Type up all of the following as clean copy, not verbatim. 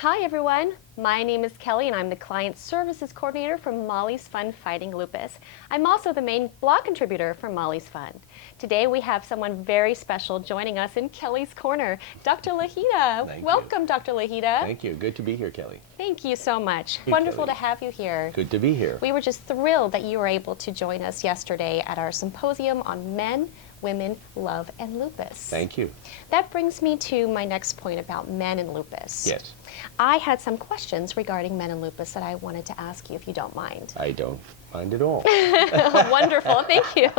Hi everyone, my name is Kelly and I'm the Client Services Coordinator for Molly's Fund Fighting Lupus. I'm also the main blog contributor for Molly's Fund. Today we have someone very special joining us in Kelly's Corner, Dr. Lahita. Thank Welcome, you. Dr. Lahita. Thank you. Good to be here, Kelly. Thank you so much. Hey, Wonderful Kelly. to have you here. Good to be here. We were just thrilled that you were able to join us yesterday at our symposium on men, women, love, and lupus. Thank you. That brings me to my next point about men and lupus. Yes. I had some questions regarding men and lupus that I wanted to ask you if you don't mind. I don't mind at all. Wonderful, thank you.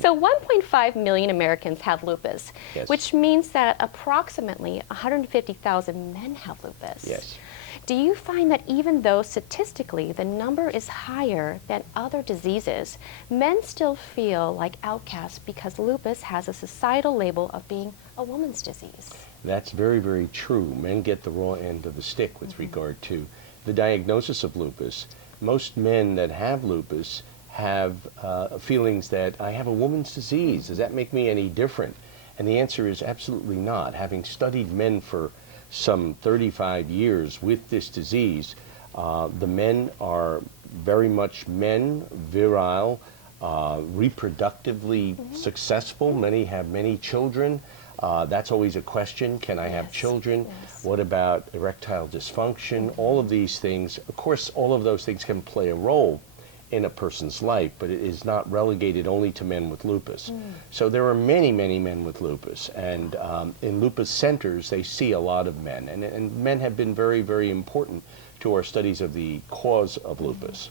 So 1.5 million Americans have lupus, Yes. which means that approximately 150,000 men have lupus. Yes. Do you find that even though statistically the number is higher than other diseases, men still feel like outcasts because lupus has a societal label of being a woman's disease? That's very, very true. Men get the raw end of the stick with regard to the diagnosis of lupus. Most men that have lupus have feelings that I have a woman's disease. Does that make me any different? And the answer is absolutely not. Having studied men for some 35 years with this disease, the men are very much men, virile, reproductively successful. Many have many children. That's always a question. Can I have children? Yes. What about erectile dysfunction? All of these things, of course, all of those things can play a role in a person's life, but it is not relegated only to men with lupus. So there are many, many men with lupus, and in lupus centers they see a lot of men, and men have been very, very important to our studies of the cause of lupus.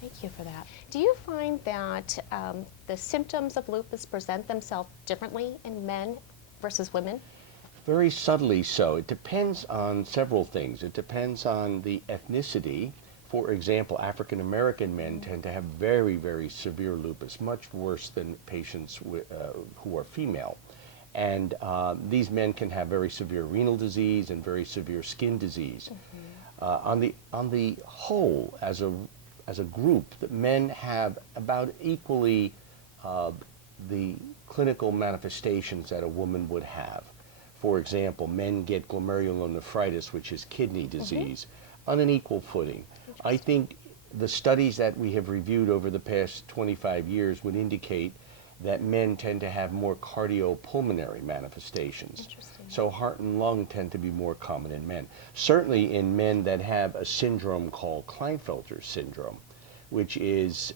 Thank you for that. Do you find that the symptoms of lupus present themselves differently in men versus women? Very subtly so. It depends on several things. It depends on the ethnicity. For example, African American men tend to have very, very severe lupus, much worse than patients who are female. And these men can have very severe renal disease and very severe skin disease. On the whole, as a group, the men have about equally the clinical manifestations that a woman would have. For example, men get glomerulonephritis, which is kidney disease, on an equal footing. I think the studies that we have reviewed over the past 25 years would indicate that men tend to have more cardiopulmonary manifestations. So heart and lung tend to be more common in men. Certainly in men that have a syndrome called Klinefelter syndrome, which is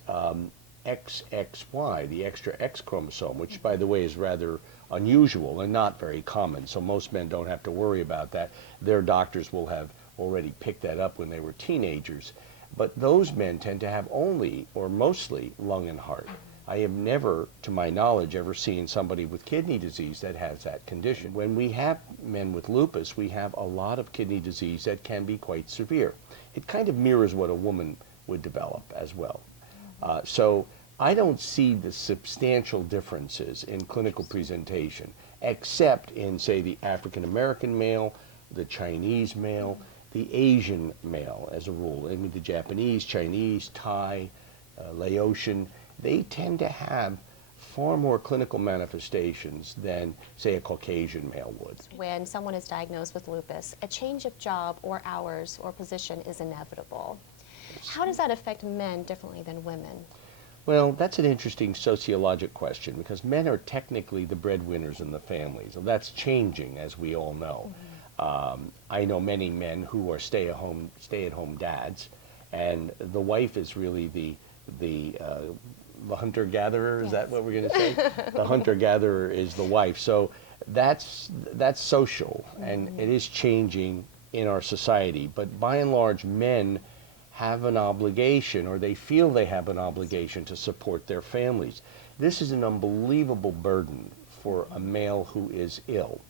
XXY, the extra X chromosome, which by the way is rather unusual and not very common. So most men don't have to worry about that. Their doctors will have already picked that up when they were teenagers. But those men tend to have only or mostly lung and heart. I have never, to my knowledge, ever seen somebody with kidney disease that has that condition. When we have men with lupus, we have a lot of kidney disease that can be quite severe. It kind of mirrors what a woman would develop as well. So I don't see the substantial differences in clinical presentation, except in, say, the African American male, the Chinese male, the Asian male as a rule. I mean, the Japanese, Chinese, Thai, Laotian, they tend to have far more clinical manifestations than, say, a Caucasian male would. When someone is diagnosed with lupus, a change of job or hours or position is inevitable. How does that affect men differently than women? Well, that's an interesting sociologic question because men are technically the breadwinners in the family. So that's changing, as we all know. I know many men who are stay-at-home dads, and the wife is really the hunter-gatherer. Is that what we're going to say? The hunter-gatherer is the wife. So that's social, and it is changing in our society. But by and large, men have an obligation, or they feel they have an obligation to support their families. This is an unbelievable burden for a male who is ill,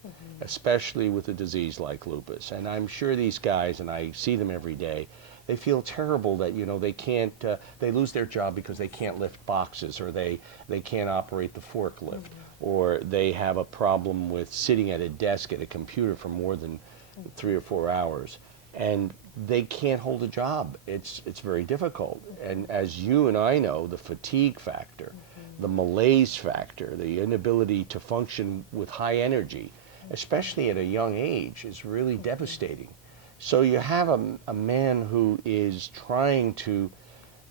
especially with a disease like lupus. And I'm sure these guys, and I see them every day, they feel terrible that, you know, they can't, they lose their job because they can't lift boxes, or they can't operate the forklift, or they have a problem with sitting at a desk at a computer for more than 3 or 4 hours. And they can't hold a job. It's very difficult. And as you and I know, the fatigue factor, the malaise factor, the inability to function with high energy, especially at a young age, is really devastating. So you have a man who is trying to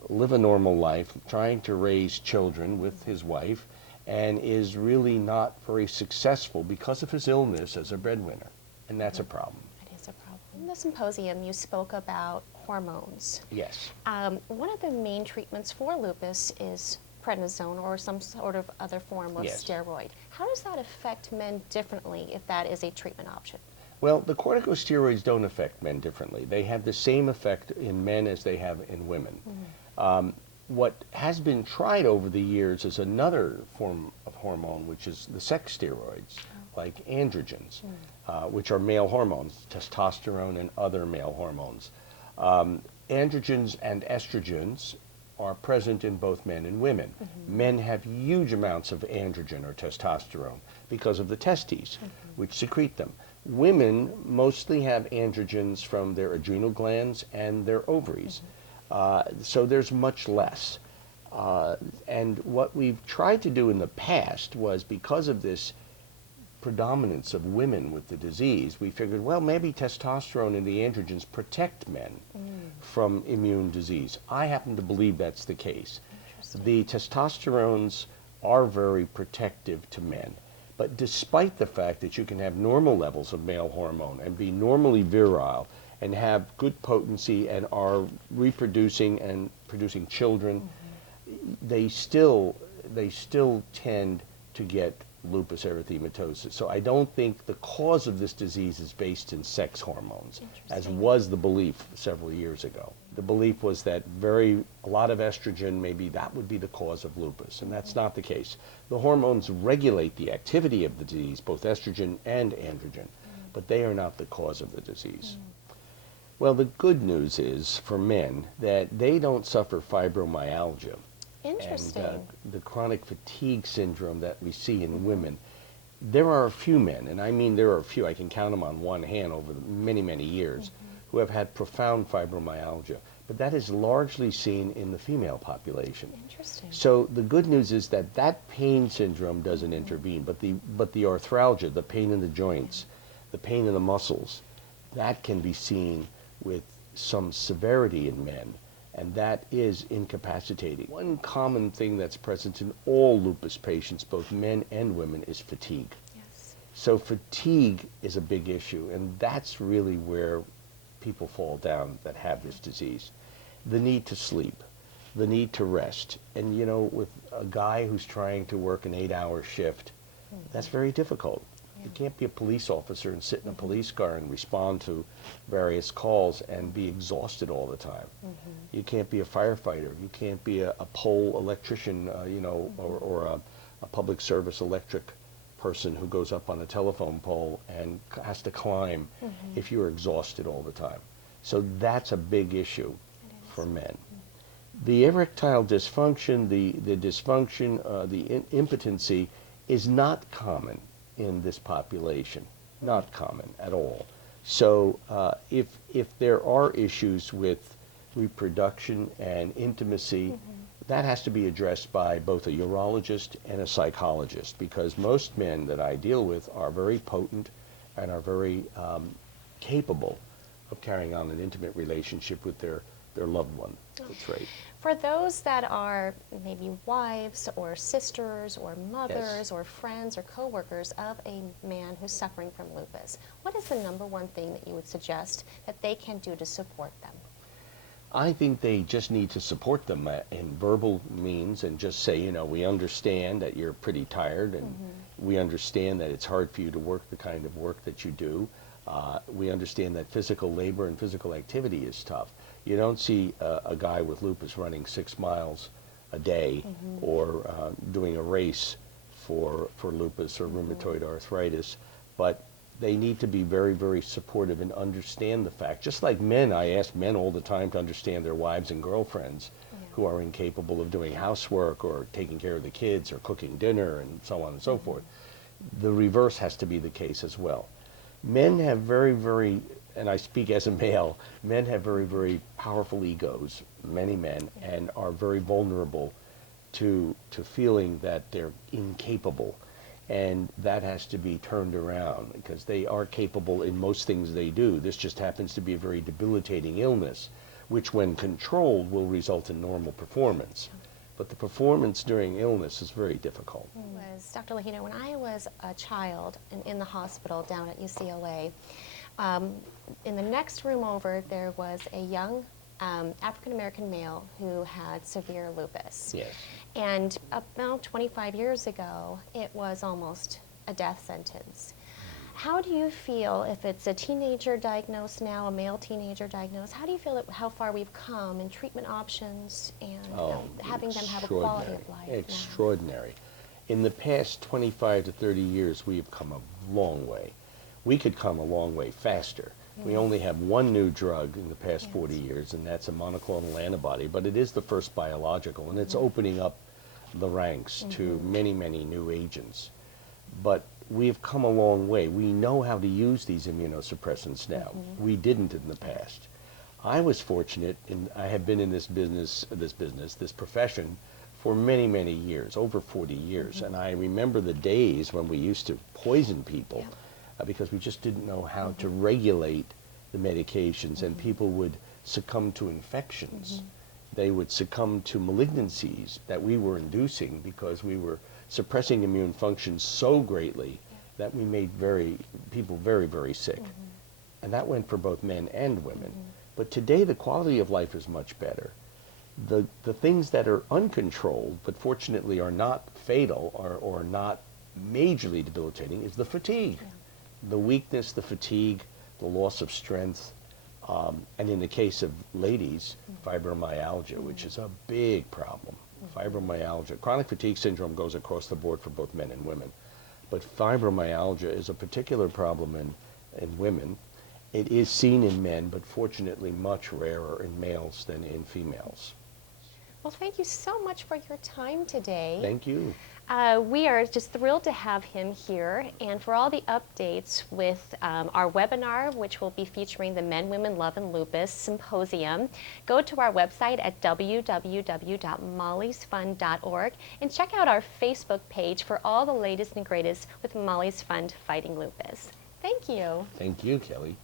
live a normal life, trying to raise children with his wife, and is really not very successful because of his illness as a breadwinner. And that's a problem. It is a problem. In the symposium, you spoke about hormones. Yes. One of the main treatments for lupus is prednisone or some sort of other form of Yes. steroid. How does that affect men differently if that is a treatment option? Well, the corticosteroids don't affect men differently. They have the same effect in men as they have in women. What has been tried over the years is another form of hormone, which is the sex steroids, like androgens, which are male hormones, testosterone and other male hormones. Androgens and estrogens are present in both men and women. Men have huge amounts of androgen or testosterone because of the testes, which secrete them. Women mostly have androgens from their adrenal glands and their ovaries. So there's much less. And what we've tried to do in the past was, because of this predominance of women with the disease, we figured, well, maybe testosterone and the androgens protect men from immune disease. I happen to believe that's the case. The testosterones are very protective to men. But despite the fact that you can have normal levels of male hormone and be normally virile and have good potency and are reproducing and producing children, they still tend to get lupus erythematosus. So I don't think the cause of this disease is based in sex hormones, as was the belief several years ago. The belief was that a lot of estrogen, maybe that would be the cause of lupus, and that's not the case. The hormones regulate the activity of the disease, both estrogen and androgen, but they are not the cause of the disease. Well, the good news is for men that they don't suffer fibromyalgia. Interesting. And the chronic fatigue syndrome that we see in women. There are a few men, and I mean there are a few, I can count them on one hand over the many, many years, who have had profound fibromyalgia. But that is largely seen in the female population. Interesting. So the good news is that that pain syndrome doesn't intervene, but the arthralgia, the pain in the joints, the pain in the muscles, that can be seen with some severity in men. And that is incapacitating. One common thing that's present in all lupus patients, both men and women, is fatigue. Yes. So fatigue is a big issue, and that's really where people fall down that have this disease. The need to sleep, the need to rest. And you know, with a guy who's trying to work an 8-hour shift, that's very difficult. You can't be a police officer and sit in a police car and respond to various calls and be exhausted all the time. You can't be a firefighter. You can't be a pole electrician, or a public service electric person who goes up on a telephone pole and has to climb if you're exhausted all the time. So that's a big issue for men. The erectile dysfunction, the dysfunction, the impotency is not common in this population, not common at all. So if there are issues with reproduction and intimacy, that has to be addressed by both a urologist and a psychologist, because most men that I deal with are very potent and are very capable of carrying on an intimate relationship with their loved one. That's right. For those that are maybe wives or sisters or mothers Yes. or friends or coworkers of a man who's suffering from lupus, what is the number one thing that you would suggest that they can do to support them? I think they just need to support them in verbal means and just say, you know, we understand that you're pretty tired, and we understand that it's hard for you to work the kind of work that you do. We understand that physical labor and physical activity is tough. You don't see a guy with lupus running 6 miles a day or doing a race for lupus or rheumatoid arthritis, but they need to be very, very supportive and understand the fact. Just like men, I ask men all the time to understand their wives and girlfriends who are incapable of doing housework or taking care of the kids or cooking dinner and so on and so forth. The reverse has to be the case as well. Men have very, very, and I speak as a male, men have very, very powerful egos, many men, and are very vulnerable to feeling that they're incapable. And that has to be turned around because they are capable in most things they do. This just happens to be a very debilitating illness, which when controlled will result in normal performance. But the performance during illness is very difficult. Was Dr. Lahina, when I was a child in the hospital down at UCLA, in the next room over there was a young African-American male who had severe lupus. Yes. And about 25 years ago, it was almost a death sentence. How do you feel if it's a teenager diagnosed now, a male teenager diagnosed, how do you feel that how far we've come in treatment options and having them have a quality of life now? Extraordinary. In the past 25 to 30 years, we have come a long way. We could come a long way faster. We only have one new drug in the past 40 years, and that's a monoclonal antibody, but it is the first biological, and it's opening up the ranks to many, many new agents. But we've come a long way. We know how to use these immunosuppressants now. We didn't in the past. I was fortunate, I have been in this profession for many, many years, over 40 years, and I remember the days when we used to poison people because we just didn't know how to regulate the medications, and people would succumb to infections. They would succumb to malignancies that we were inducing because we were suppressing immune function so greatly that we made people very, very sick. And that went for both men and women. But today the quality of life is much better. The things that are uncontrolled, but fortunately are not fatal or not majorly debilitating, is the fatigue. The weakness, the fatigue, the loss of strength, and in the case of ladies, fibromyalgia, which is a big problem. Fibromyalgia, chronic fatigue syndrome goes across the board for both men and women. But fibromyalgia is a particular problem in women. It is seen in men, but fortunately much rarer in males than in females. Well, thank you so much for your time today. Thank you. We are just thrilled to have him here, and for all the updates with our webinar, which will be featuring the Men, Women, Love, and Lupus Symposium, go to our website at www.mollysfund.org and check out our Facebook page for all the latest and greatest with Molly's Fund Fighting Lupus. Thank you. Thank you, Kelly.